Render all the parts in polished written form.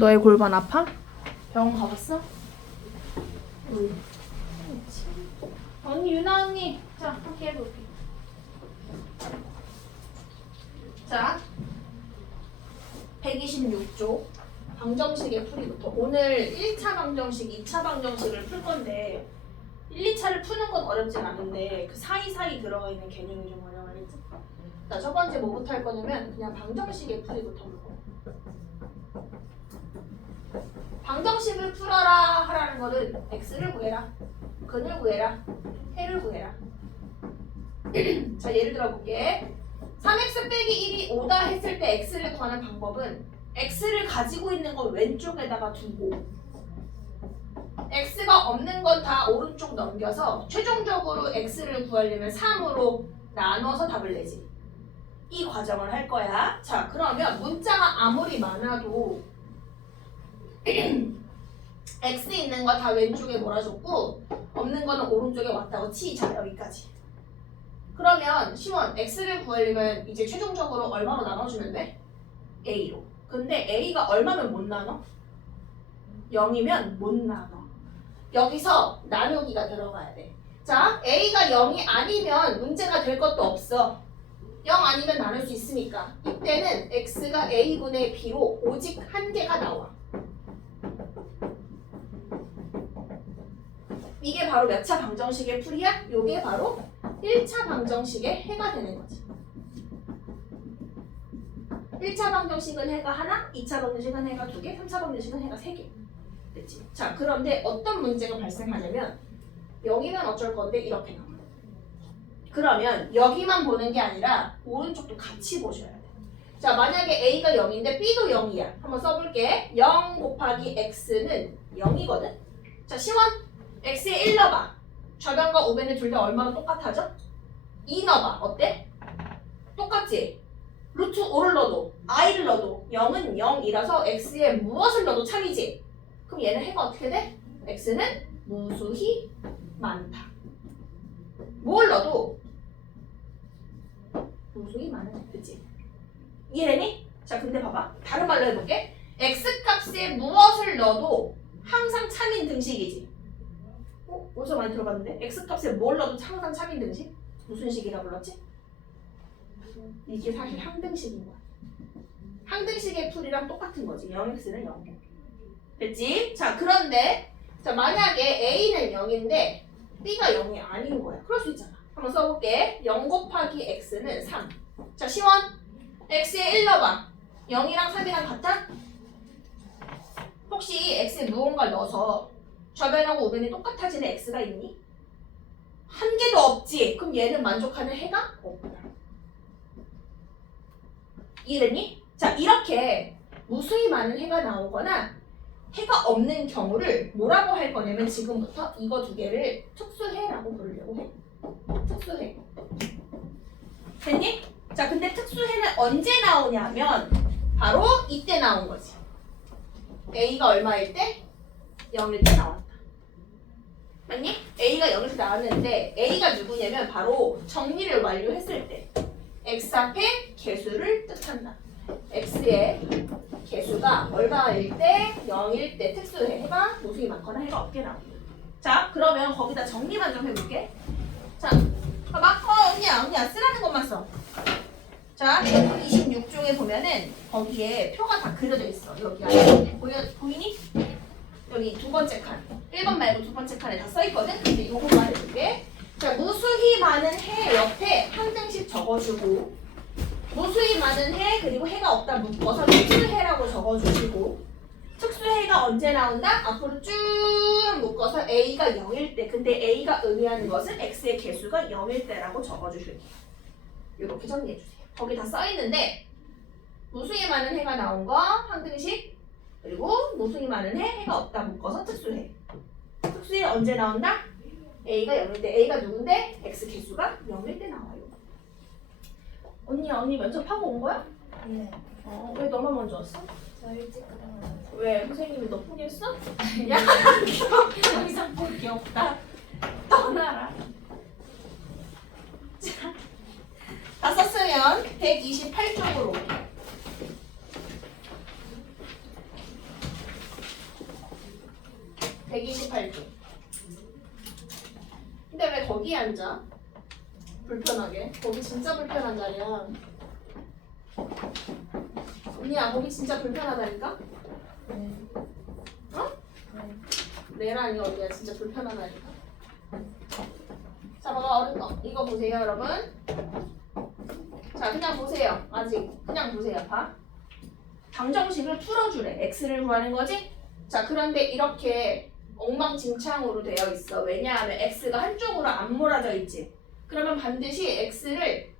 너의 골반 아파? 병원 가봤어? 응. 언니, 유나 언니. 자, 함께 해볼게. 자, 126조 방정식의 풀이부터. 오늘 1차 방정식, 2차 방정식을 풀 건데 1, 2차를 푸는 건 어렵진 않은데 그 사이사이 들어가 있는 개념이 좀 어려워야겠지? 자, 첫 번째 뭐부터 할 거냐면 그냥 방정식의 풀이부터 볼 거야. 방정식을 풀어라 하라는 거는 x를 구해라, 근을 구해라, 해를 구해라. 자, 예를 들어 볼게. 3x 빼기 1이 5다 했을 때 x를 구하는 방법은 x를 가지고 있는 걸 왼쪽에다가 두고 x가 없는 건 다 오른쪽 넘겨서 최종적으로 x를 구하려면 3으로 나눠서 답을 내지. 이 과정을 할 거야. 자, 그러면 문자가 아무리 많아도 x 있는 거 다 왼쪽에 몰아줬고 없는 거는 오른쪽에 왔다고 치자. 여기까지. 그러면 시원, x를 구하려면 이제 최종적으로 얼마로 나눠주면 돼? a로. 근데 a가 얼마면 못 나눠? 0이면 못 나눠. 여기서 나누기가 들어가야 돼. 자, a가 0이 아니면 문제가 될 것도 없어. 0 아니면 나눌 수 있으니까. 이때는 x가 a분의 b로 오직 한 개가 나와. 이게 바로 몇 차 방정식의 풀이야? 요게 바로 1차 방정식의 해가 되는 거지. 1차 방정식은 해가 하나, 2차 방정식은 해가 두 개, 3차 방정식은 해가 세 개. 됐지? 자, 그런데 어떤 문제가 발생하냐면 0이면 어쩔 건데 이렇게 나와. 그러면 여기만 보는 게 아니라 오른쪽도 같이 보셔야 돼. 자, 만약에 a가 0인데 b도 0이야. 한번 써볼게. 0 곱하기 x는 0이거든? 자, 시원. x에 1 넣어봐. 좌변과 우변의 둘 다 얼마나 똑같아져? 2 넣어봐. 어때? 똑같지? 루트 5를 넣어도 i를 넣어도 0은 0이라서 x에 무엇을 넣어도 참이지? 그럼 얘는 해가 어떻게 돼? x는 무수히 많다. 뭘 넣어도 무수히 많은, 그치? 이해되니? 자, 근데 봐봐. 다른 말로 해볼게. x값에 무엇을 넣어도 항상 참인 등식이지. 어디서 많이 들어봤는데? x값에 뭘 넣어도 항상 참인 등식? 무슨 식이라 불렀지? 이게 사실 항등식인 거야. 항등식의 풀이랑 똑같은 거지. 0x는 0. 됐지? 자, 그런데 자, 만약에 a는 0인데 b가 0이 아닌 거야. 그럴 수 있잖아. 한번 써볼게. 0 곱하기 x는 3. 자, 시원. x에 1 넣어봐. 0이랑 3이랑 같아? 혹시 x에 무언가를 넣어서 좌변하고 우변이 똑같아지는 x가 있니? 한 개도 없지. 그럼 얘는 만족하는 해가 없다. 이해됐니? 자, 이렇게 무수히 많은 해가 나오거나 해가 없는 경우를 뭐라고 할 거냐면 지금부터 이거 두 개를 특수해라고 부르려고 해. 특수해. 됐니? 자, 근데 특수해는 언제 나오냐면 바로 이때 나온 거지. a가 얼마일 때? 0일 때 나왔다. 맞니? a가 0일 때 나왔는데 a가 누구냐면 바로 정리를 완료했을 때 x 앞에 개수를 뜻한다. x의 개수가 얼마일 때? 0일 때 특수해. 해가 무수히 많거나 해가 없게 나온다. 자, 그러면 거기다 정리만 좀 해볼게. 자, 막 언니야 쓰라는 것만 써. 자, 26종에 보면은 거기에 표가 다 그려져 있어. 여기 안에 보이니? 여기 두 번째 칸, 1번 말고 두 번째 칸에 다 써있거든? 근데 이것만 해줄게. 자, 무수히 많은 해 옆에 한 등씩 적어주고 무수히 많은 해 그리고 해가 없다 묶어서 특수해라고 적어주시고 특수해가 언제 나온다? 앞으로 쭉 묶어서 a가 0일 때. 근데 a가 의미하는 것은 x의 개수가 0일 때라고 적어주실게요. 이렇게 정리해주세요. 거기 다 써있는데 무수히 많은 해가 나온 거 한 등씩 그리고 무수히 많은 해가 없다 묶어서 특수해. 특수해 언제 나온다? a가 0일 때. a가 누군데? x 개수가 0일 때 나와요. 언니 면접하고 온 거야? 네. 왜 너만 먼저 왔어? 저 일찍 끝나가지고. 왜 선생님이 너 포기했어? 야, 여기서 포기 없다. 떠나라. 자, 다 썼으면 128쪽으로. 128조. 근데 왜 거기 앉아? 불편하게. 거기 진짜 불편한 자리야. 언니야, 거기 진짜 불편하다니까? 어? 내라니 언니야, 진짜 불편하다니까. 자, 봐봐, 어른 거. 이거 보세요, 여러분. 자, 그냥 보세요. 아직 그냥 보세요. 봐. 방정식을 풀어주래. x를 구하는 거지? 자, 그런데 이렇게 엉망진창으로 되어 있어. 왜냐하면 x가 한쪽으로 안 몰아져 있지. 그러면 반드시 x를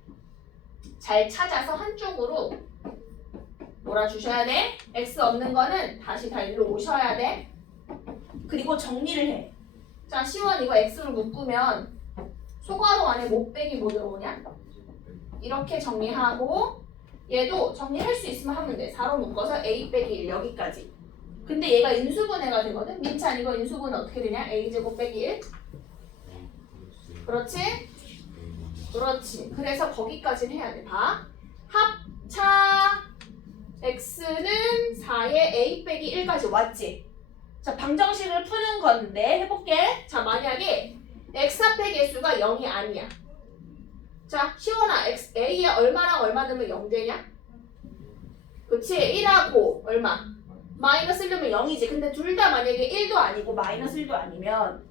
잘 찾아서 한쪽으로 몰아주셔야 돼. x 없는 거는 다시 다 일로 오셔야 돼. 그리고 정리를 해. 자, 시원 이거 x로 묶으면 소괄호 안에 못 빼기 뭐 들어오냐? 이렇게 정리하고 얘도 정리할 수 있으면 하면 돼. 4로 묶어서 a 빼기 1 여기까지. 근데 얘가 인수분해가 되거든. 민찬 이거 인수분해 어떻게 되냐? a제곱 빼기 1. 그렇지? 그렇지. 그래서 거기까지는 해야 돼. 봐. 합차 x는 4에 a 빼기 1까지 왔지. 자, 방정식을 푸는 건데 해볼게. 자, 만약에 x 합의 개수가 0이 아니야. 자, 시원아, a에 얼마랑 얼마 넣으면 0 되냐? 그치? 1하고 얼마? 마이너스 1 넣으면 0이지. 근데 둘 다 만약에 1도 아니고 마이너스 1도 아니면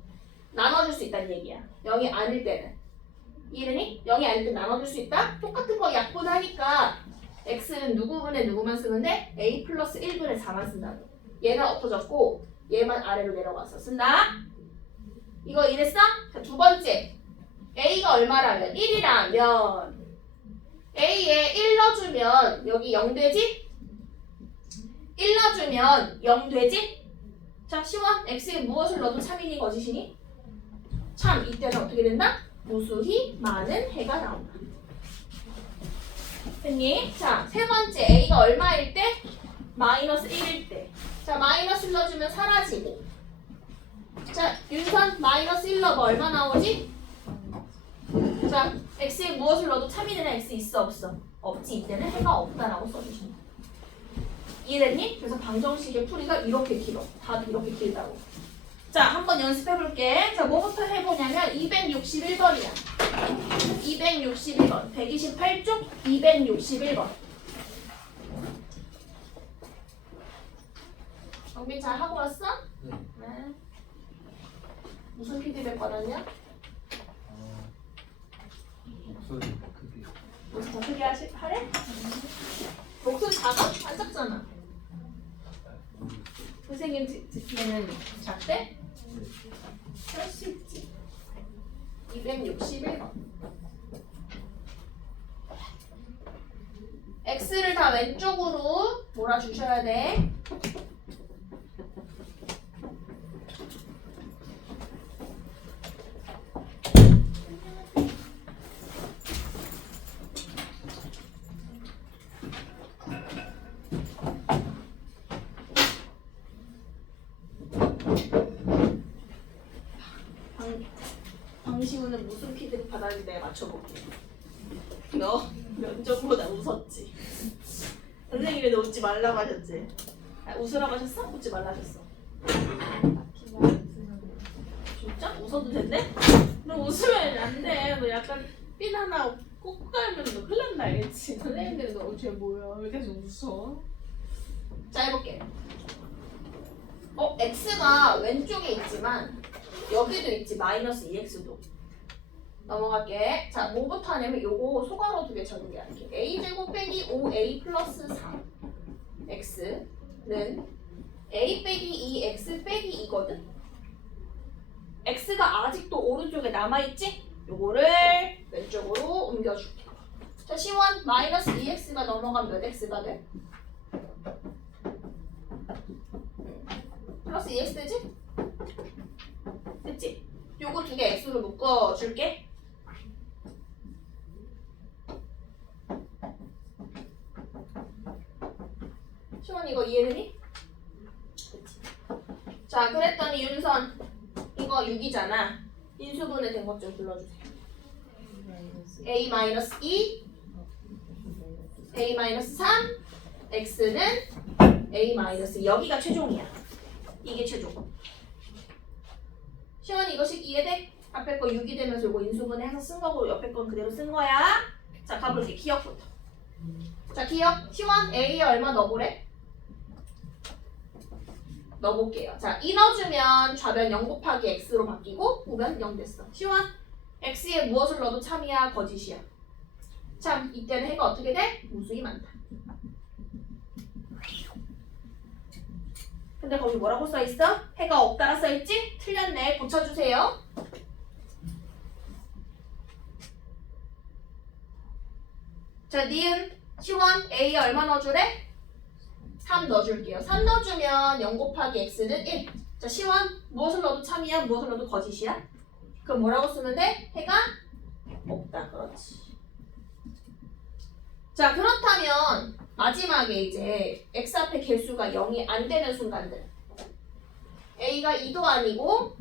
나눠줄 수 있다는 얘기야. 0이 아닐 때는. 이해되니? 0이 아닐 때 나눠줄 수 있다? 똑같은 거 약분하니까 x는 누구분의 누구만 쓰면 돼? a 플러스 1분의 4만 쓴다고. 얘는 엎어졌고 얘만 아래로 내려가서 쓴다. 이거 이랬어? 자, 두 번째. a가 얼마라면? 1이라면 a에 1 넣어주면 여기 0 되지? 1 넣어주면 0 되지? 자, 시원. x에 무엇을 넣어도 참이니 거짓이니? 참. 이때는 어떻게 된다? 무수히 많은 해가 나온다. 됐니? 자, 세 번째. a가 얼마일 때? 마이너스 1일 때. 자, 마이너스 1 넣어주면 사라지고. 자, 윤선 마이너스 1 넣어봐. 얼마 나오지? 자, x에 무엇을 넣어도 참이 되는 x 있어 없어? 없지. 이때는 해가 없다라고 써주신다. 이해됐니? 그래서 방정식의 풀이가 이렇게 길어. 답이 이렇게 길다고. 자, 한번 연습해볼게. 자, 뭐부터 해보냐면 261번이야. 261번. 128쪽 261번. 정빈 잘 하고 왔어? 네. 무슨 피드백 받았냐? 목소리 크게. 무슨 더 크게 하래? 목소리 작아? 안 작잖아. 선생님 듣기에는 작대? 할 수 있지. 261번. x를 다 왼쪽으로 몰아주셔야 돼. 방시우는 무슨 피드백 받았는지 내가 맞춰볼게. 너 면접보다 웃었지. 선생님이 너 웃지 말라고 하셨지? 아, 웃으라고 하셨어? 웃지 말라 하셨어. 진짜? 웃어도 된대? 너 웃으면 안 돼. 너 약간 삔 하나 꼭 깔면 너 큰일 난다 알겠지? 선생님들이 너 쟤 뭐야? 왜 계속 웃어? 자, 해볼게. x가 왼쪽에 있지만 여기도 있지. 마이너스 2x도. 넘어갈게. 자, 뭐부터 하냐면 요거 소괄호 두 개 정리할게. a제곱 빼기 5a 플러스 3 x는 a 빼기 2x 빼기 2거든. x가 아직도 오른쪽에 남아있지? 요거를 왼쪽으로 옮겨줄게. 자, 시원 마이너스 2x가 넘어가면 몇 x가 돼? 플러스 2x 되지? 됐지? 요거 두 개 x로 묶어줄게. 시원 이거 이해되니? 그치? 자, 그랬더니 윤선 이거 6이잖아. 인수분해 된 것 좀 불러주세요. a-2 a-3 x는 a- 여기가 최종이야. 이게 최종. 시원 이거식 이해돼? 앞에 거 6이 되면서 이거 인수분해 해서 쓴 거고 옆에 건 그대로 쓴 거야. 자 가볼게. 기억부터. 자 기억. 시원 A에 얼마 넣어보래? 넣어볼게요. 자 2 넣어주면 좌변 0 곱하기 X로 바뀌고 우변 0 됐어. 시원 X에 무엇을 넣어도 참이야 거짓이야? 참 이때는 해가 어떻게 돼? 무수히 많다. 근데 거기 뭐라고 써있어? 해가 없다라 써있지? 틀렸네. 고쳐주세요. 자 니은 시원 A에 얼마 넣어주래? 3 넣어줄게요. 3 넣어주면 0 곱하기 X는 1. 자 시원 무엇을 넣어도 참이야? 무엇을 넣어도 거짓이야? 그럼 뭐라고 쓰면 돼? 해가 없다. 그렇지. 자 그렇다면 마지막에 이제 x 앞에 개수가 0이 안 되는 순간들 a가 2도 아니고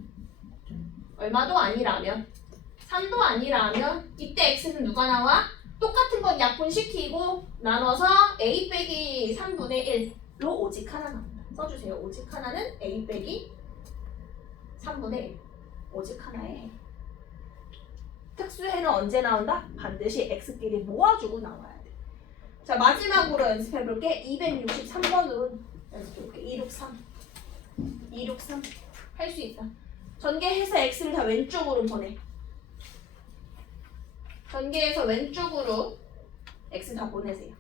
얼마도 아니라면 3도 아니라면 이때 x는 누가 나와? 똑같은 건 약분시키고 나눠서 a 빼기 3분의 1로 오직 하나 나온다. 써주세요. 오직 하나는 a 빼기 3분의 1 오직 하나의 해. 특수해는 언제 나온다? 반드시 x끼리 모아주고 나와야 돼. 자 마지막으로 연습해볼게. 263번으로 연습해볼게. 263 263 할 수 있다. 전개해서 x를 다 왼쪽으로 보내. 전개해서 왼쪽으로 x 다 보내세요.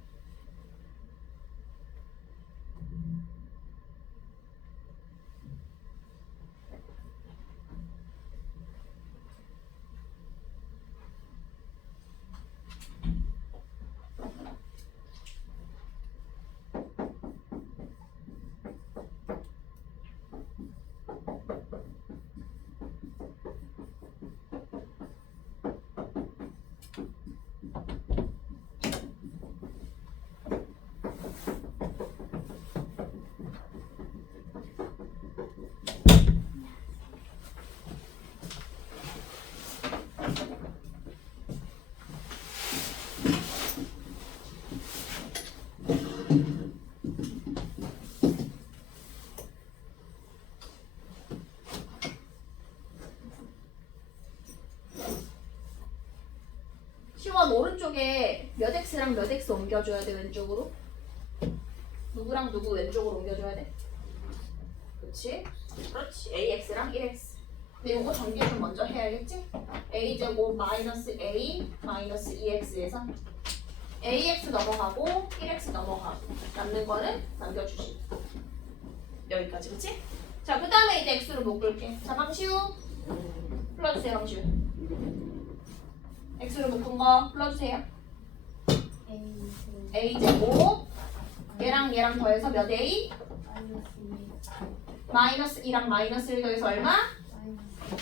시원 오른쪽에 몇 x랑 몇 x 옮겨줘야 돼 왼쪽으로? 누구랑 누구 왼쪽으로 옮겨줘야 돼? 그렇지? 그렇지. ax랑 1x. 근데 이거 전개 좀 먼저 해야겠지? a제곱 마이너스 a 마이너스 2x에서 ax 넘어가고 1x 넘어가고 남는 거는 남겨주시고 여기까지 그치? 자 그 다음에 이제 x로 묶을게. 자 방시우 불러주세요. 방시우 x로 묶은 거 불러주세요. a제곱 얘랑 얘랑 더해서 몇 a? 마이너스 2랑 마이너스 1 더해서 얼마?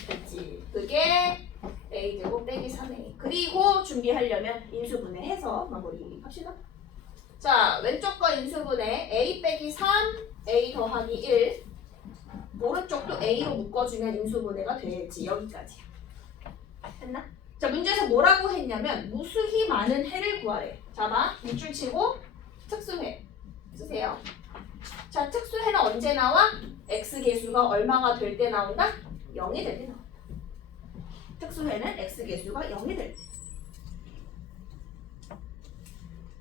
그치. 그게 a제곱 빼기 3a. 그리고 준비하려면 인수분해해서 마무리합시다. 자 왼쪽 거 인수분해 a 빼기 3 a 더하기 1 오른쪽도 a로 묶어주면 인수분해가 되지. 여기까지야. 됐나? 자 문제에서 뭐라고 했냐면 무수히 많은 해를 구하래. 잡아 밑줄 치고 특수해 쓰세요. 자 특수해는 언제 나와? x계수가 얼마가 될 때 나온다? 0이 될 때 나온다. 특수해는 x계수가 0이 될 때.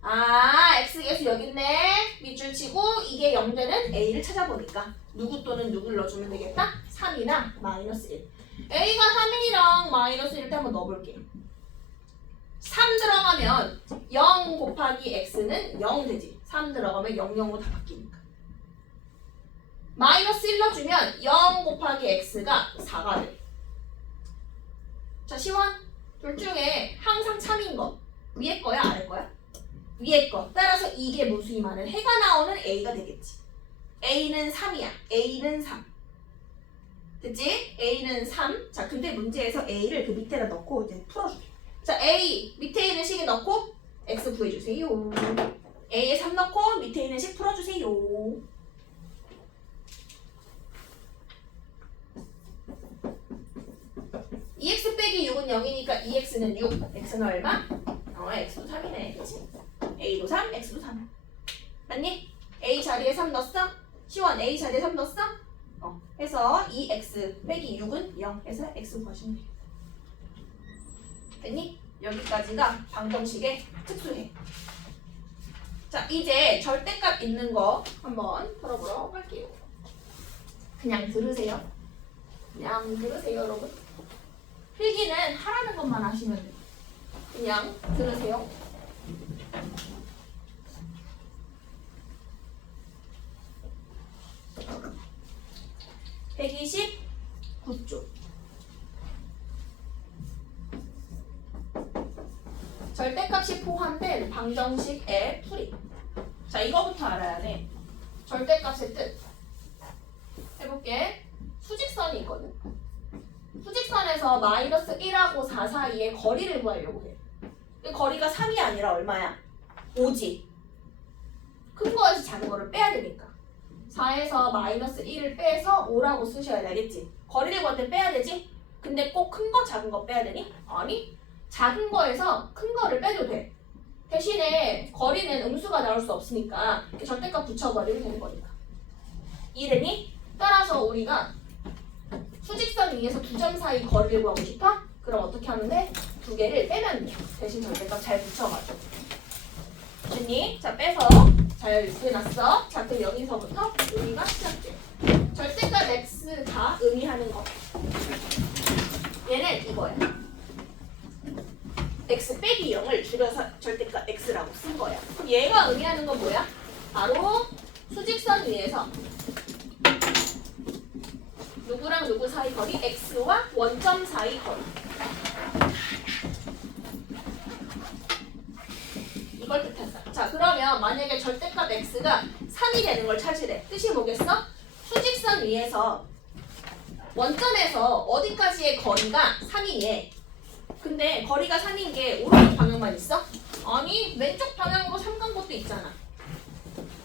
아 x계수 여기 있네. 밑줄 치고 이게 0 되는 a를 찾아보니까 누구 또는 누구를 넣어주면 되겠다? 3이나 마이너스 1. a가 3이랑 마이너스 1 때 한번 넣어볼게요. 3 들어가면 0 곱하기 x는 0 되지. 3 들어가면 0, 0으로 다 바뀌니까. 마이너스 1 넣어주면 0 곱하기 x가 4가 돼. 자 시원 둘 중에 항상 참인 거 위에 거야 아래 거야? 위에 거. 따라서 이게 무수히 많은 해가 나오는 a가 되겠지. a는 3이야. a는 3. 됐지? a는 3. 자 근데 문제에서 a를 그 밑에다 넣고 이제 풀어줄게. 자 a 밑에 있는 식에 넣고 x 구해주세요. a에 3 넣고 밑에 있는 식 풀어주세요. 2x 빼기 6은 0이니까 2x는 6. x는 얼마? x도 3이네. 그치? a도 3, x도 3. 맞니? a 자리에 3 넣었어? 시원 a 자리에 3 넣었어? 해서 2x 빼기 6은 0 해서 x 구하시면 돼요. 됐니? 여기까지가 방정식의 특수해. 자, 이제 절대값 있는 거 한번 풀어보도록 할게요. 그냥 들으세요. 그냥 들으세요, 여러분. 필기는 하라는 것만 하시면 돼요. 그냥 들으세요. (129쪽) 절대값이 포함된 방정식의 풀이. 자, 이거부터 알아야 돼. 절대값의 뜻. 해볼게. 수직선이 있거든. 수직선에서 마이너스 1하고 4 사이의 거리를 구하려고 해. 이 거리가 3이 아니라 얼마야? 5지. 큰 거에서 작은 거를 빼야 되니까. 4에서 마이너스 1을 빼서 5라고 쓰셔야 되겠지. 거리를 구할 때 빼야 되지? 근데 꼭 큰 거, 작은 거 빼야 되니? 아니. 작은 거에서 큰 거를 빼도 돼. 대신에 거리는 음수가 나올 수 없으니까 절대값 붙여버리면 되는 거니까. 이해되니? 따라서 우리가 수직선 위에서 두 점 사이 거리를 구하고 싶어? 그럼 어떻게 하면 돼? 두 개를 빼면 돼. 대신 절대값 잘 붙여가지고. 됐니? 자, 빼서 잘 구해놨어. 자, 그럼 여기서부터 의미가 시작돼. 절대값 x가 의미하는 거. 얘는 이거야. x 빼기 0을 줄여서 절대값 x라고 쓴 거야. 그럼 얘가 의미하는 건 뭐야? 바로 수직선 위에서 누구랑 누구 사이 거리? x와 원점 사이 거리. 이걸 뜻한다. 자, 그러면 만약에 절대값 x가 3이 되는 걸 찾으래. 뜻이 뭐겠어? 수직선 위에서 원점에서 어디까지의 거리가 3이니? 근데 거리가 3인 게 오른쪽 방향만 있어? 아니, 왼쪽 방향으로 삼간 것도 있잖아.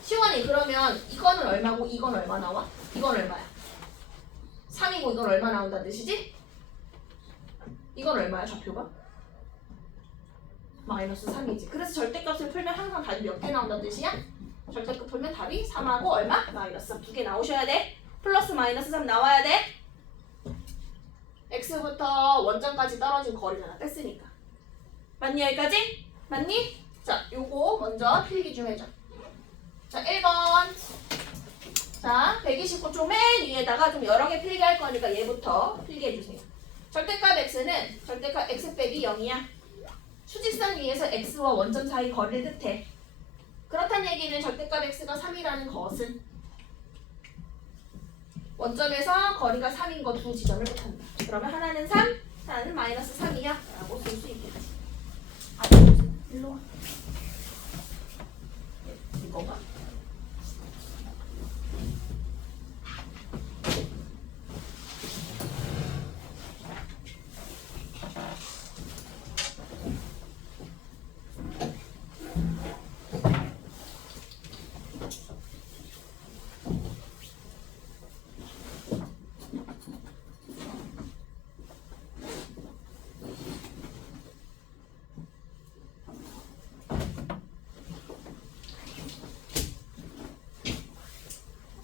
시원이 그러면 이거는 얼마고 이건 얼마 나와? 이건 얼마야? 3이고 이건 얼마 나온다는 뜻이지? 이건 얼마야, 좌표가? 마이너스 3이지. 그래서 절대값을 풀면 항상 답이 몇 개 나온다는 뜻이야? 절대값 풀면 답이 3하고 얼마? 마이너스 3. 두 개 나오셔야 돼. 플러스 마이너스 3 나와야 돼. x부터 원점까지 떨어진 거리잖아. 뺐으니까. 맞니, 여기까지? 맞니? 자, 요거 먼저 필기 좀 해줘. 자, 1번. 자, 129쪽 맨 위에다가 좀 여러 개 필기할 거니까 얘부터 필기해주세요. 절대값 x는 절대값 x 빼기 0이야. 수직선 위에서 x와 원점 사이 거리를 뜻해. 그렇다는 얘기는 절대값 x가 3이라는 것은 원점에서 거리가 3인 거 두 지점을 뜻한다. 그러면 하나는 3, 하나는 마이너스 3이야 라고 쓸 수 있겠지. 아, 일로 와. 이거가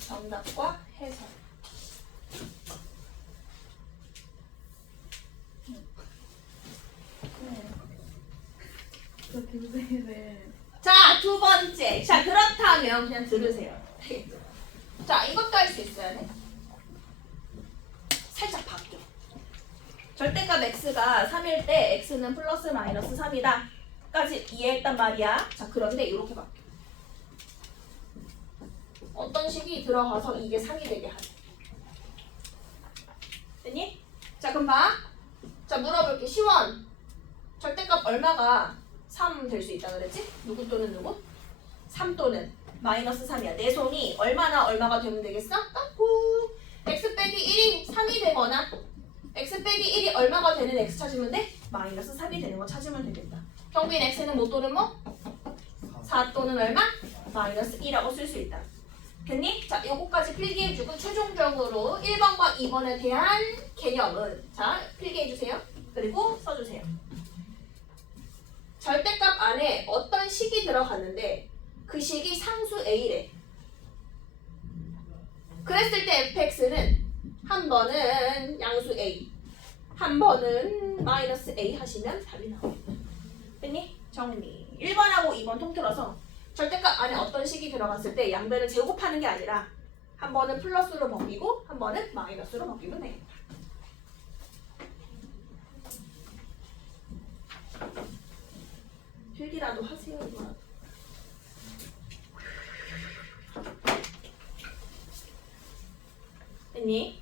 정답과 해석. 자, 두 번째. 자, 그렇다면 그냥 들으세요. 되겠죠? 자, 이것도 할 수 있어야 돼. 살짝 바뀌어. 절대값 x가 3일 때 x는 플러스 마이너스 3이다 까지 이해했단 말이야. 자, 그런데 이렇게 바뀌어. 어떤 식이 들어가서 이게 3이 되게 하죠. 됐니? 자, 그럼 봐. 자, 물어볼게. 시원. 절대값 얼마가 3 될 수 있다 그랬지? 누구 또는 누구? 3 또는 마이너스 3이야. 내 손이 얼마나 얼마가 되면 되겠어? 후. x 빼기 1이 3이 되거나 x 빼기 1이 얼마가 되는 x 찾으면 돼? 마이너스 3이 되는 거 찾으면 되겠다. 평균 x는 뭐 또는 뭐? 4 또는 얼마? 마이너스 2라고 쓸 수 있다. 됐니? 자, 요거까지 필기해주고 최종적으로 1번과 2번에 대한 개념은 자, 필기해주세요. 그리고 써주세요. 절대값 안에 어떤 식이 들어갔는데 그 식이 상수 A래. 그랬을 때 fx는 한 번은 양수 A, 한 번은 마이너스 A 하시면 답이 나옵니다. 됐니? 정리. 1번하고 2번 통틀어서 절대값 안에 어떤 식이 들어갔을 때 양변을 제곱하는 게 아니라 한 번은 플러스로 바뀌고 한 번은 마이너스로 바뀌면 되겠다. 필기라도 하세요, 이거라도. 됐니?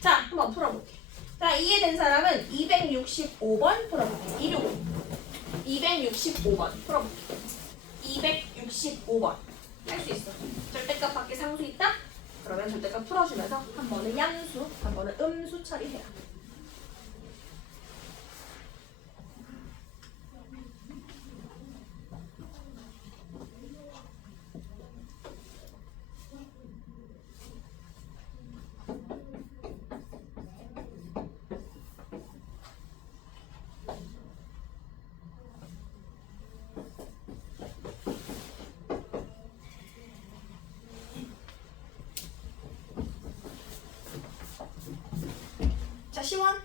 자, 한번 풀어볼게. 자, 이해된 사람은 265번 풀어볼게. 265번 풀어볼게. 265번. 할 수 있어. 절대값 밖에 상수 있다? 그러면 절대값 풀어주면서 한 번은 양수, 한 번은 음수 처리해라. 자, 시원.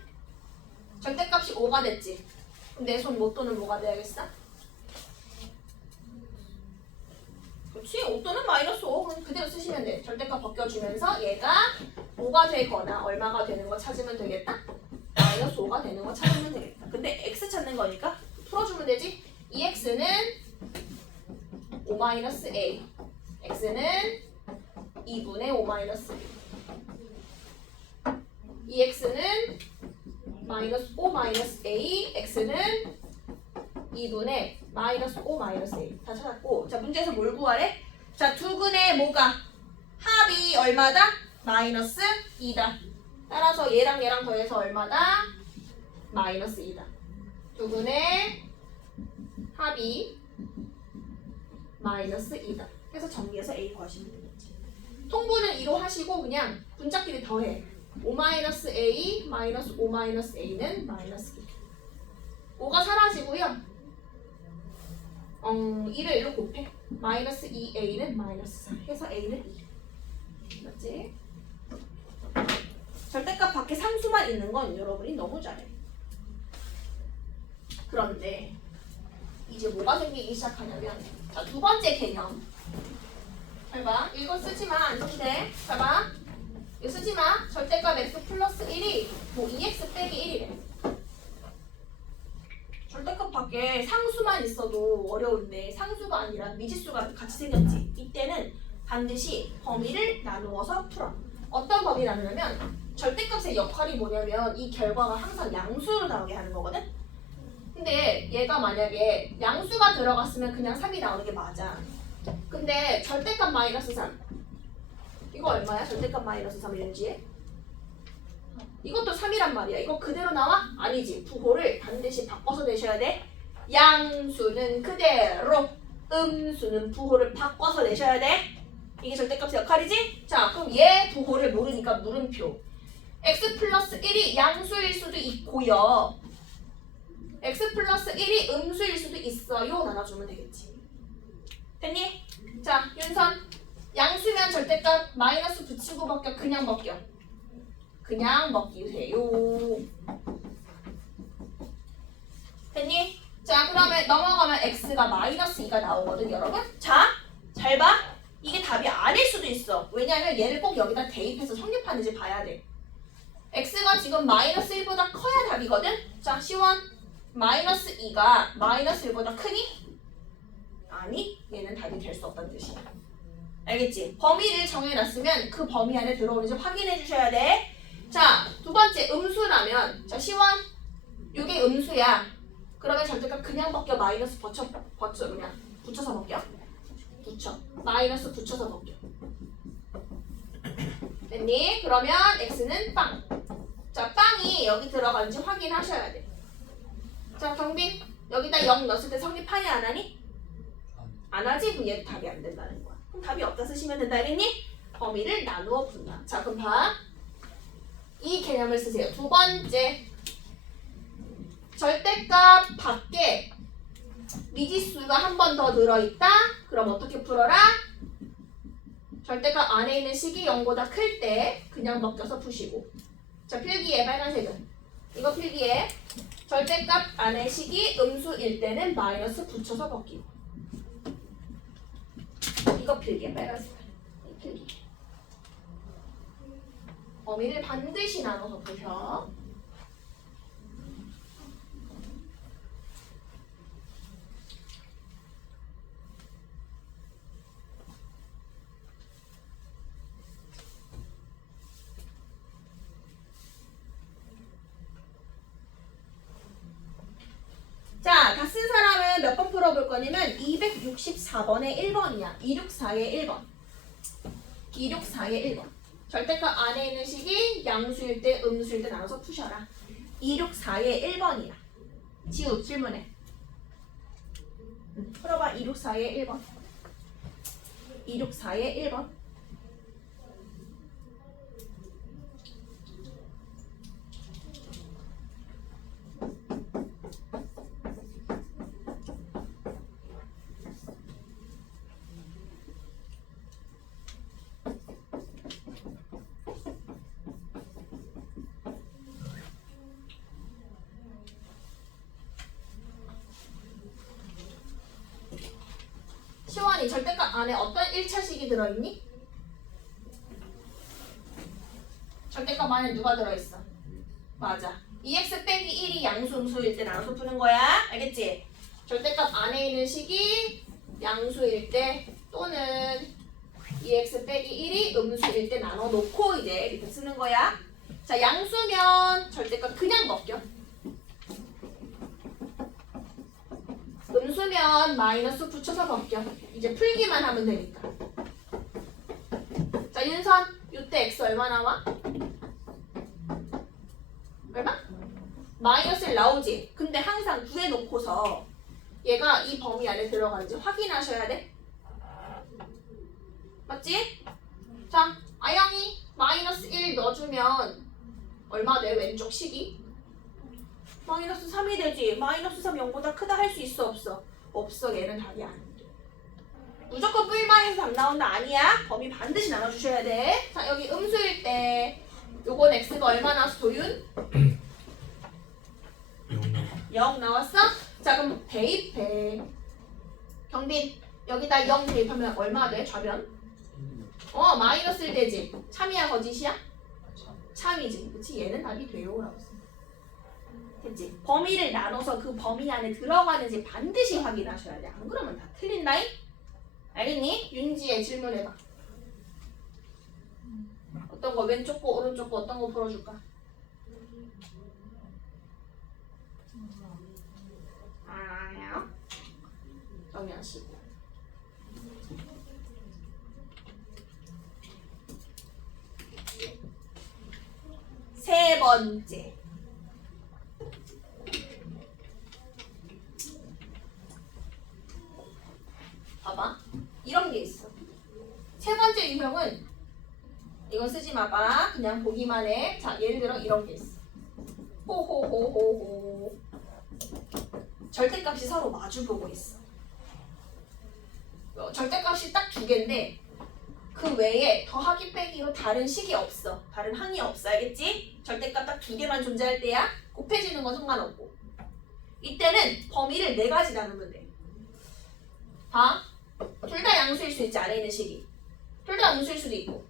절대값이 5가 됐지. 그럼 내 손 못 도는 뭐가 돼야겠어? 그렇지. 5 또는 마이너스 5. 그럼 그대로 쓰시면 돼. 절대값 벗겨주면서 얘가 5가 되거나 얼마가 되는 거 찾으면 되겠다? 마이너스 5가 되는 거 찾으면 되겠다. 근데 x 찾는 거니까 풀어주면 되지. 이 x는 5 마이너스 a. x는 2분의 5 마이너스 1. 이 x는 마이너스 5 마이너스 a, x는 2분의 마이너스 5 마이너스 a. 다 찾았고, 자, 문제에서 뭘 구하래? 자, 두근의 뭐가? 합이 얼마다? 마이너스 2다. 따라서 얘랑 얘랑 더해서 얼마다? 마이너스 2다. 두근의 합이 마이너스 2다. 그래서 정리해서 a 구하시면 되겠지. 통분은 2로 하시고 그냥 분자끼리 더해. 5 마이너스 a 마이너스 5 마이너스 a는 마이너스 2. 5가 사라지고요. 2를 1로 곱해. 마이너스 2a는 마이너스 4. 해서 a는 2. 맞지? 절대값 밖에 상수만 있는 건 여러분이 너무 잘해. 그런데 이제 뭐가 생기기 시작하냐면, 자, 두 번째 개념. 잘 봐. 이거 쓰지 마. 안 써도 돼. 잘 봐. 이거 쓰지 마. 절대값 x 플러스 1이 뭐 2x 빼기 1이래. 절대값 밖에 상수만 있어도 어려운데 상수가 아니라 미지수가 같이 생겼지. 이때는 반드시 범위를 나누어서 풀어. 어떤 범위 나누냐면 절대값의 역할이 뭐냐면 이 결과가 항상 양수로 나오게 하는 거거든. 근데 얘가 만약에 양수가 들어갔으면 그냥 3이 나오는 게 맞아. 근데 절대값 마이너스 3. 이거 얼마야? 절대값 마이너스 3을 유지해? 이것도 3이란 말이야. 이거 그대로 나와? 아니지. 부호를 반드시 바꿔서 내셔야 돼. 양수는 그대로, 음수는 부호를 바꿔서 내셔야 돼. 이게 절대값의 역할이지? 자, 그럼 얘 부호를 모르니까 물음표. x 플러스 1이 양수일 수도 있고요. x 플러스 1이 음수일 수도 있어요. 나눠주면 되겠지. 됐니? 자, 윤선. 양수면 절대값 마이너스 붙이고 벗겨. 그냥 벗겨. 그냥 벗기세요. 됐니? 자, 그러면 넘어가면 x가 마이너스 2가 나오거든, 여러분. 자, 잘 봐. 이게 답이 아닐 수도 있어. 왜냐하면 얘를 꼭 여기다 대입해서 성립하는지 봐야 돼. x가 지금 마이너스 1보다 커야 답이거든. 자, 시원. 마이너스 2가 마이너스 1보다 크니? 아니, 얘는 답이 될 수 없다는 뜻이야. 알겠지? 범위를 정해놨으면 그 범위 안에 들어오는지 확인해 주셔야 돼. 자, 두 번째 음수라면, 자, 시원. 요게 음수야. 그러면 절대값 그냥 벗겨. 마이너스 그냥 붙여서 벗겨. 붙여. 마이너스 붙여서 벗겨. 됐니? 그러면 x는 빵. 자, 빵이 여기 들어가는지 확인하셔야 돼. 자, 경빈. 여기다 0 넣었을 때 성립하니 안 하니? 안 하지? 그럼 얘도 답이 안 된다는 거야. 그럼 답이 없다 쓰시면 된다. 알겠니? 범위를 나누어 본다. 자, 그럼 봐. 이 개념을 쓰세요. 두 번째. 절대값 밖에 미지수가 한 번 더 들어있다? 그럼 어떻게 풀어라? 절대값 안에 있는 식이 0보다 클 때 그냥 벗겨서 푸시고. 자, 필기에 빨간색은 이거 필기에 절대값 안에 식이 음수일 때는 마이너스 붙여서 벗기고. 이거 필기에 빨간색. 이 필기. 범위를 반드시 나눠서 보셔. 자, 다 쓴 사람은 몇 번 풀어볼 거냐면 264번에 1번이야. 264의 1번. 264의 1번. 절대값 안에 있는 식이 양수일 때, 음수일 때 나눠서 푸셔라. 264의 1번이야. 지우, 질문해. 풀어봐. 264의 1번. 264의 1번. 시원이 절대값 안에 어떤 1차식이 들어있니? 절대값 안에 누가 들어있어? 맞아. 2x 빼기 1이 양수 음수일 때 나눠서 푸는 거야. 알겠지? 절대값 안에 있는 식이 양수일 때 또는 2x 빼기 1이 음수일 때 나눠 놓고 이제 이렇게 쓰는 거야. 자, 양수면 절대값 그냥 벗겨. 음수면 마이너스 붙여서 벗겨. 이제 풀기만 하면 되니까. 자, 윤선, 이때 x 얼마 나와? 얼마? 마이너스 1 나오지. 근데 항상 구해놓고서 얘가 이 범위 안에 들어가는지 확인하셔야 돼. 맞지? 자, 아영이 마이너스 1 넣어주면 얼마 돼? 왼쪽 식이? 마이너스 3이 되지. 마이너스 3 0보다 크다 할 수 있어 없어? 없어. 얘는 답이 안 돼. 무조건 뿔만 해서 답 나온다 아니야. 범위 반드시 나눠주셔야 돼. 자, 여기 음수일 때 요건 x가 얼마 나왔어? 도윤? 0 나왔어? 자, 그럼 대입해. 경빈, 여기다 0 대입하면 얼마 돼? 좌변? 마이너스 1 되지. 참이야 거짓이야? 참이지. 그치? 얘는 답이 돼요 라고 써. 됐지? 범위를 나눠서 그 범위 안에 들어가는지 반드시 확인하셔야 돼. 안 그러면 다 틀린다잉? 알겠니? 윤지혜 질문해봐. 어떤 거? 왼쪽 거, 오른쪽 거 어떤 거 풀어줄까? 아니요. 정리하시고. 세 번째. 봐봐. 이런 게 있어. 세 번째 유형은 이건 쓰지 마봐. 그냥 보기만 해. 자, 예를 들어 이런 게 있어. 호호호호호. 절대값이 서로 마주보고 있어. 절대값이 딱 두 개인데 그 외에 더하기 빼기로 다른 식이 없어. 다른 항이 없어. 알겠지? 절대값 딱 두 개만 존재할 때야. 곱해지는 건 상관없고. 이때는 범위를 네 가지 나누면 돼. 봐. 둘 다 양수일 수 있지. 안에 있는 식이. 둘 다 음수일 수도 있고.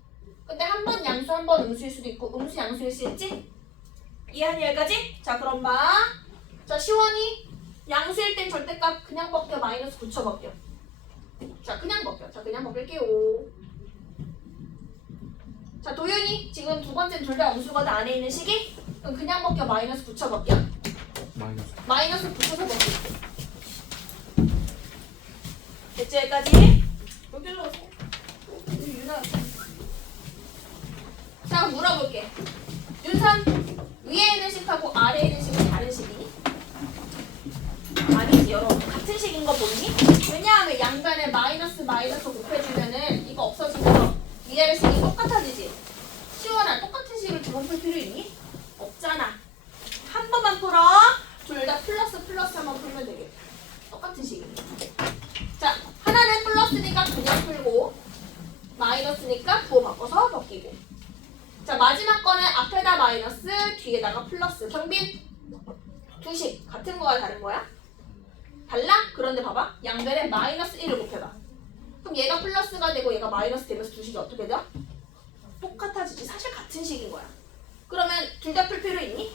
근데 한 번 양수 한 번 음수일 수도 있고 음수 양수일 수 있지? 이해하니 여기까지? 자, 그럼 봐. 자, 시원이 양수일 땐 절대값 그냥 벗겨. 마이너스 붙여 벗겨. 자, 그냥 벗겨. 자, 그냥 벗길게요. 자, 도윤이 지금 두 번째는 둘 다 음수거든. 안에 있는 식이? 그럼 그냥 벗겨. 마이너스 붙여 벗겨. 마이너스 붙여서 벗겨. 됐지? 여기까지? 여기로 오세요. 여기 유나. 자, 물어볼게. 윤선, 위에 있는 식하고 아래에 있는 식은 다른 식이니? 아니지, 여러분. 같은 식인 거 보이니? 왜냐하면 양변에 마이너스 곱해주면은 이거 없어지면 위에 아래 식이 똑같아지지? 시원한 똑같은 식을 두 번 풀 필요 있니? 없잖아. 한 번만 풀어. 둘 다 플러스 한번 풀면 되겠다. 똑같은 식이니까. 자, 하나는 플러스니까 그냥 풀고 마이너스니까 부호 바꿔서 벗기고. 자, 마지막 거는 앞에다 마이너스, 뒤에다가 플러스. 경빈, 두식 같은 거야 다른 거야? 달라? 그런데 봐봐. 양변에 마이너스 1을 곱해봐. 그럼 얘가 플러스가 되고 얘가 마이너스 되면서 두식이 어떻게 돼? 똑같아지지. 사실 같은 식인 거야. 그러면 둘 다 풀 필요 있니?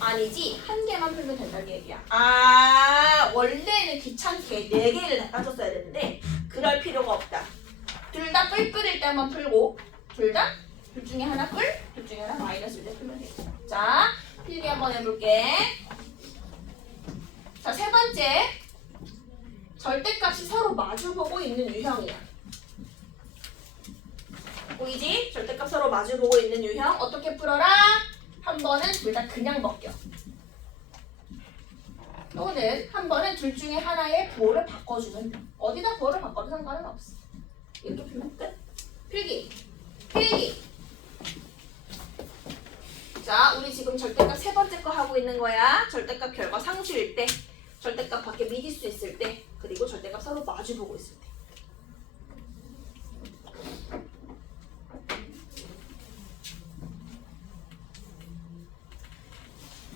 아니지. 한 개만 풀면 된다는 얘기야. 아, 원래는 귀찮게 네 개를 다 따졌어야 되는데 그럴 필요가 없다. 둘 다 뿔뿔일 때만 풀고 둘 중에 하나 뿔, 둘 중에 하나 마이너스일 때 풀면 돼. 자, 필기 한번 해볼게. 자, 세 번째. 절대값이 서로 마주보고 있는 유형이야. 보이지? 절대값 서로 마주보고 있는 유형 어떻게 풀어라? 한 번은 둘 다 그냥 벗겨. 또는 한 번은 둘 중에 하나의 부호를 바꿔주면 돼. 어디다 부호를 바꿔도 상관은 없어. 이렇게 풀면 끝. 필기. 자, 우리 지금 절대값 세 번째 거 하고 있는 거야. 절대값 결과 상수일 때, 절대값 밖에 미지수 있을 때, 그리고 절대값 서로 마주보고 있을 때.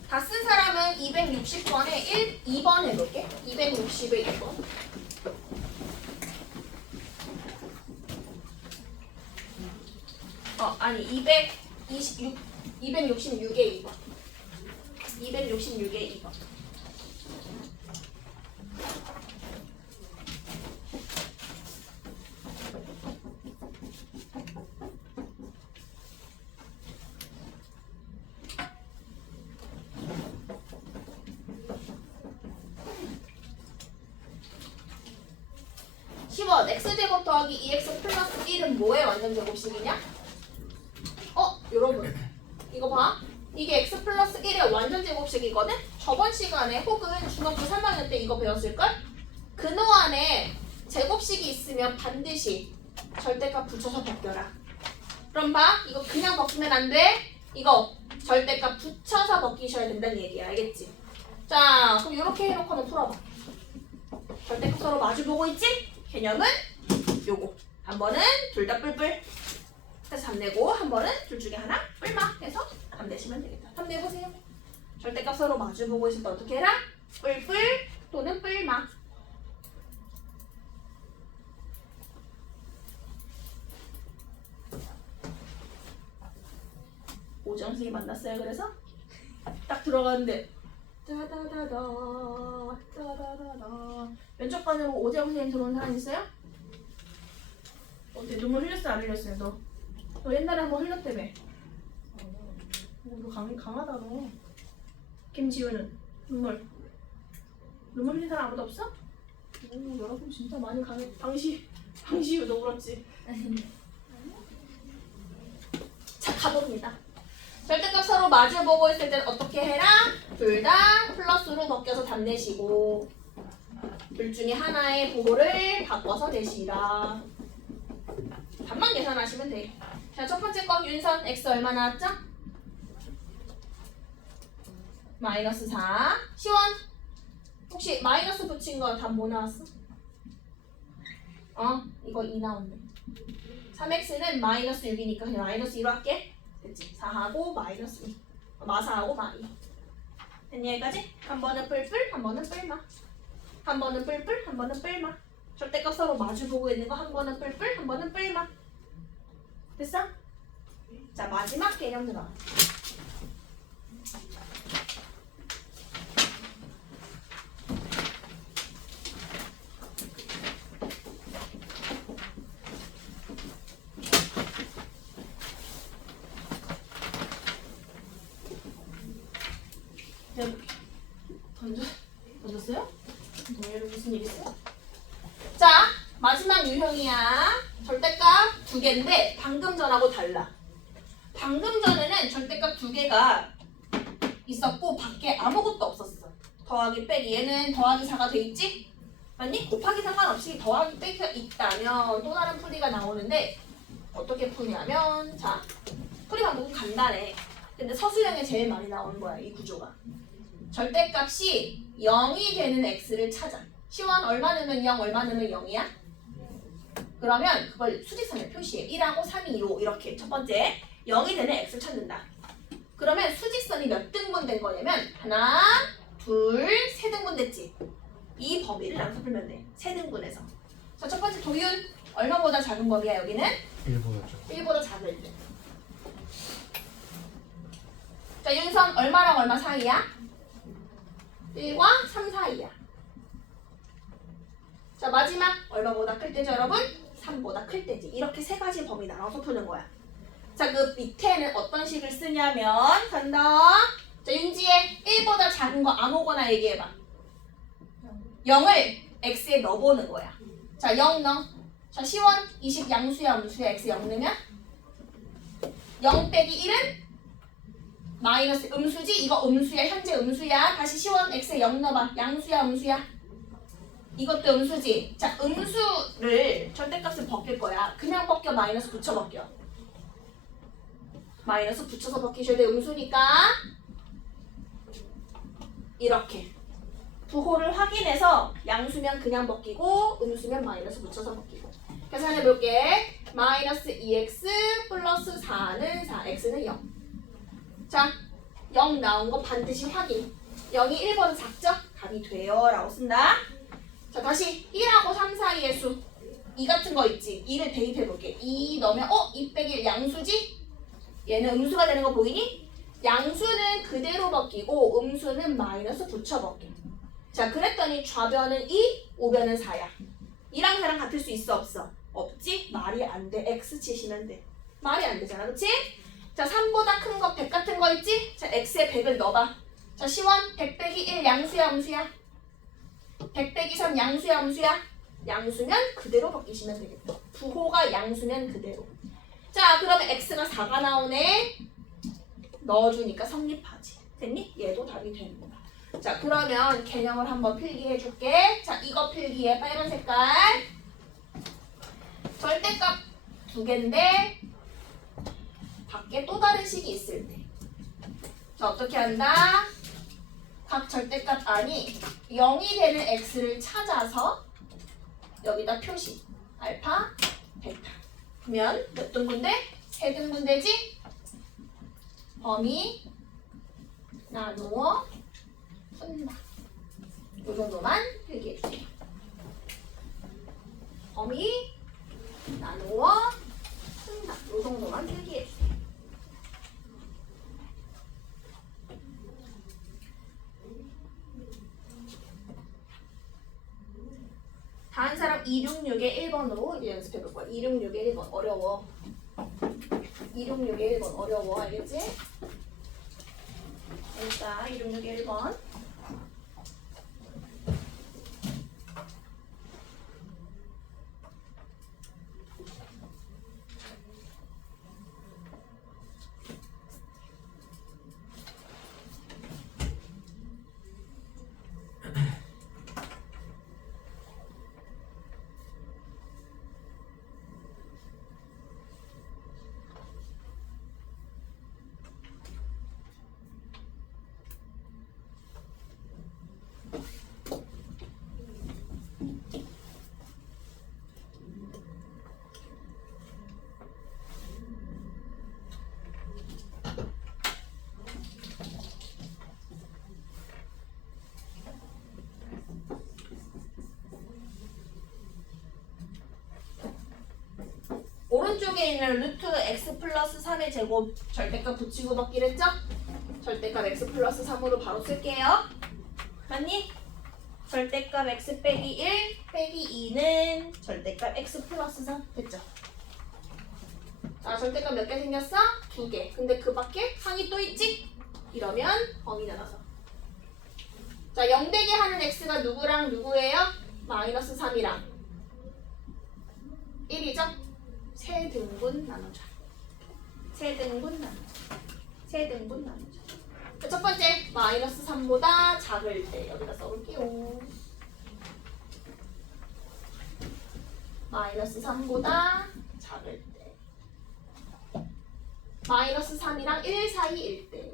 다 쓴 사람은 260번에 2번 해볼게. 260에 2번. 아니 266에 2번. 266에 2번. x제곱 더하기 2x 플러스 1은 뭐의 완전 제곱식이냐? 여러분 이거 봐. 이게 x 플러스 1의 완전 제곱식이거든? 저번 시간에 혹은 중학교 3학년 때 이거 배웠을걸? 근호 안에 제곱식이 있으면 반드시 절대값 붙여서 벗겨라. 그럼 봐. 이거 그냥 벗기면 안 돼. 이거 절대값 붙여서 벗기셔야 된다는 얘기야. 알겠지? 자, 그럼 이렇게 해놓고 한번 풀어봐. 절대값 서로 마주보고 있지? 개념은 요거. 한 번은 둘 다 뿔뿔 해서 답 내고 한 번은 둘 중에 하나 뿔마 해서 답 내시면 되겠다. 답 내보세요. 절대값 서로 마주보고 있을 때 어떻게 해라? 뿔뿔 또는 뿔마. 오정 선생님 만났어요. 그래서 딱 들어가는데 따다다다 왼쪽 반으로 오정 선생님 들어온 사람 있어요? 어때? 눈물 흘렸어 안 흘렸어요? 너 옛날에 한번 흘렸다며. 너 강하다 너. 김지우는 눈물 흘린 사람 아무도 없어? 오, 여러분 진짜 많이 강해. 방시우 너 울었지? 자, 가봅니다. 절대값 서로 마주보고 있을 때는 어떻게 해라? 둘 다 플러스로 벗겨서 답 내시고 둘 중에 하나의 부호를 바꿔서 내시라. 답만 계산하시면 돼. 자, 첫 번째 거 윤선 x 얼마 나왔죠? 마이너스 4. 시원 혹시 마이너스 붙인 거 답 뭐 나왔어? 이거 2 나왔네. 3x는 마이너스 6이니까 그냥 마이너스 2로 할게. 됐지? 4하고 마이너스 2. 마사하고 마이. 됐니 여기까지? 한 번은 뿔뿔, 한 번은 뿔마. 한 번은 뿔뿔, 한 번은 뿔마. 절대값 서로 마주보고 있는 거 한 번은 뿔뿔, 한 번은 뿔마. 됐어? 자, 마지막 개념 들어가. 던졌어요? 무슨 일 있어요? 자, 마지막 유형이야. 절대값 두 개인데 방금 전하고 달라. 방금 전에는 절대값 두 개가 있었고 밖에 아무것도 없었어. 더하기 빼기. 얘는 더하기 4가 돼 있지? 맞니? 곱하기 상관없이 더하기 빼기가 있다면 또 다른 풀이가 나오는데 어떻게 푸냐면 자, 풀이 방법은 간단해. 근데 서술형에 제일 많이 나오는 거야, 이 구조가. 절대값이 0이 되는 x를 찾아. 시원 얼마 넣으면 0, 얼마 넣으면 0이야? 그러면 그걸 수직선에 표시해. 1하고 3이 2로 이렇게 첫 번째 0이 되는 x를 찾는다. 그러면 수직선이 몇 등분 된 거냐면 하나, 둘, 세 등분 됐지. 이 범위를 나눠서 풀면 돼. 세 등분해서. 자, 첫 번째 도윤 얼마보다 작은 범위야 여기는? 1보다죠. 1보다 작을 때. 자, 윤선 얼마랑 얼마 사이야? 1과 3 사이야. 자, 마지막 얼마보다 클 때죠, 여러분? 3보다 클 때지. 이렇게 세 가지 범위 나눠서 푸는 거야. 자, 그 밑에는 어떤 식을 쓰냐면 간다. 자, 윤지혜 1보다 작은 거 아무거나 얘기해봐. 0을 x에 넣어보는 거야. 자, 0 넣어. 자, 시원 20 양수야 음수야 x 0 넣으면 0 빼기 1은 마이너스 음수지? 이거 음수야. 현재 음수야. 다시 시원 x에 0 넣어봐. 양수야 음수야? 이것도 음수지? 자, 음수를 절대값을 벗길 거야. 그냥 벗겨 마이너스 붙여 벗겨. 마이너스 붙여서 벗기셔야 돼. 음수니까 이렇게 부호를 확인해서 양수면 그냥 벗기고 음수면 마이너스 붙여서 벗기고. 계산해볼게. 마이너스 2x 플러스 4는 4, x는 0. 자, 0 나온 거 반드시 확인. 0이 1보다 작죠? 답이 돼요 라고 쓴다. 자, 다시 1하고 3 사이의 수. 2 같은 거 있지? 2를 대입해볼게. 2 넣으면 2 빼기 1 양수지? 얘는 음수가 되는 거 보이니? 양수는 그대로 벗기고 음수는 마이너스 붙여 벗기. 자, 그랬더니 좌변은 2, 우변은 4야. 2랑 4랑 같을 수 있어 없어? 없지? 말이 안 돼. x 치시면 돼. 말이 안 되잖아. 그치? 자, 3보다 큰 거 100 같은 거 있지? 자, x에 100을 넣어봐. 자, 시원 100 빼기 1 양수야 음수야? 100 빼기 3 양수야 음수야? 양수면 그대로 벗기시면 되겠다. 부호가 양수면 그대로. 자, 그러면 x가 4가 나오네. 넣어주니까 성립하지. 됐니? 얘도 답이 되는 거야. 자, 그러면 개념을 한번 필기해줄게. 자, 이거 필기해. 빨간 색깔. 절대값 2개인데 밖에 또 다른 식이 있을 때. 자, 어떻게 한다? 각 절대값 안이 0이 되는 x를 찾아서 여기다 표시. 알파, 베타. 그러면 몇 등분돼? 세 등분되지? 범위 나누어 푼다. 이 정도만 필기해주세요. 범위 나누어 푼다. 이 정도만 필기해주세요. 다른 사람 266의 1번으로 연습해볼 거야. 266의 1번 어려워. 266의 1번 어려워. 알겠지? 일단 266의 1번. 오른쪽에 있는 루트 x 플러스 3의 제곱 절대값 붙이고 받기로 했죠? 절대값 x 플러스 3으로 바로 쓸게요. 맞니? 절대값 x 빼기 1 빼기 2는 절대값 x 플러스 3 됐죠? 자, 절대값 몇 개 생겼어? 2개. 근데 그 밖에 항이 또 있지? 이러면 범위 나눠서. 자, 0 되게 하는 x가 누구랑 누구예요? 마이너스 3이랑 1이죠? 세 등분 나누자. 세 등분 나누자. 세 등분 나누자. 자, 첫 번째 마이너스 3보다 작을 때 여기다 써볼게요. 마이너스 3보다 작을 때. 마이너스 3이랑 1 사이일 때.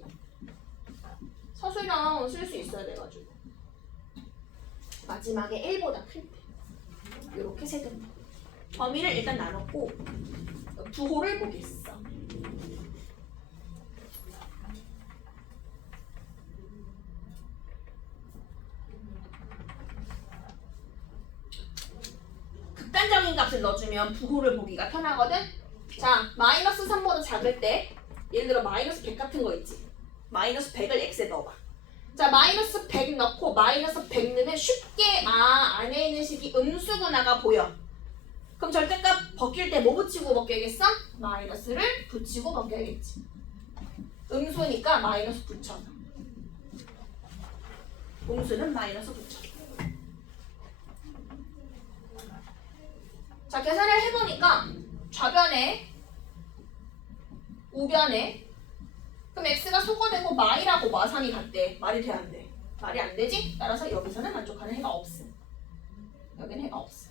서술형 쓸 수 있어야 돼가지고. 마지막에 1보다 클 때. 이렇게 세 등분. 범위를 일단 나눴고 부호를 보겠어. 극단적인 값을 넣어주면 부호를 보기가 편하거든. 자, 마이너스 3보다 작을 때 예를 들어 마이너스 100 같은 거 있지. 마이너스 100을 x에 넣어봐. 자, 마이너스 100 넣고 마이너스 100 넣으면 쉽게 안에 있는 식이 음수구나가 보여. 그럼 절대값 벗길 때 뭐 붙이고 벗겨야겠어? 마이너스를 붙이고 벗겨야겠지. 음수니까 마이너스 붙여서. 음수는 마이너스 붙여. 자, 계산을 해보니까 좌변에 우변에 그럼 x가 소거되고 마이라고 마삼이 같대. 말이 돼 안 돼? 말이 안 되지? 따라서 여기서는 만족하는 해가 없음. 여기는 해가 없음.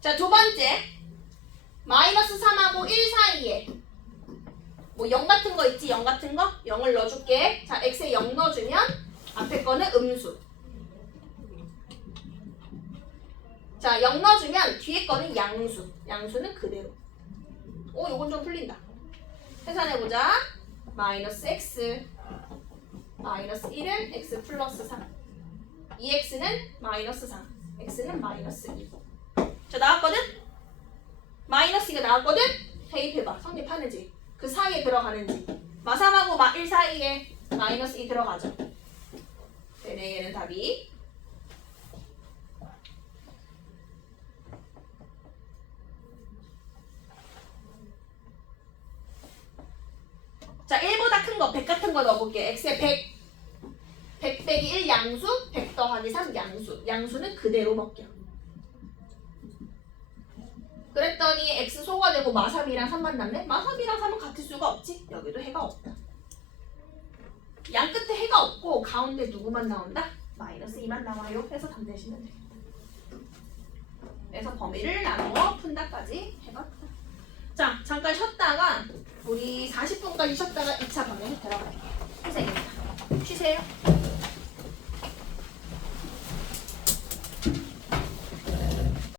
자, 두 번째 마이너스 3하고 1 사이에 뭐 0 같은 거 있지? 0 같은 거? 0을 넣어줄게. 자, x에 0 넣어주면 앞에 거는 음수. 자, 0 넣어주면 뒤에 거는 양수. 양수는 그대로. 오, 요건 좀 풀린다. 계산해보자. 마이너스 x 마이너스 1은 x 플러스 3. 2x는 마이너스 3. x는 마이너스 2. 자, 나왔거든? 마이너스 2가 나왔거든? 대입해봐. 성립하는지. 그 사이에 들어가는지. 마3하고 마1 사이에 마이너스 2 들어가죠. 되네, 얘는 답이. 자, 1보다 큰 거, 100 같은 거 넣어볼게. x에 100. 100 빼기 1 양수, 100 더하기 3 양수. 양수는 그대로 먹겨. 그랬더니 x 소거되고 마3이랑 3만 남네? 마3이랑 3은 같을 수가 없지? 여기도 해가 없다. 양 끝에 해가 없고 가운데 누구만 나온다? 마이너스 2만 나와요. 해서 답 내시면 됩니다. 그래서 범위를 나누어 푼다까지 해봤다. 자, 잠깐 쉬었다가 우리 40분까지 쉬었다가 2차 범위에 들어갈게요. 선생님, 쉬세요.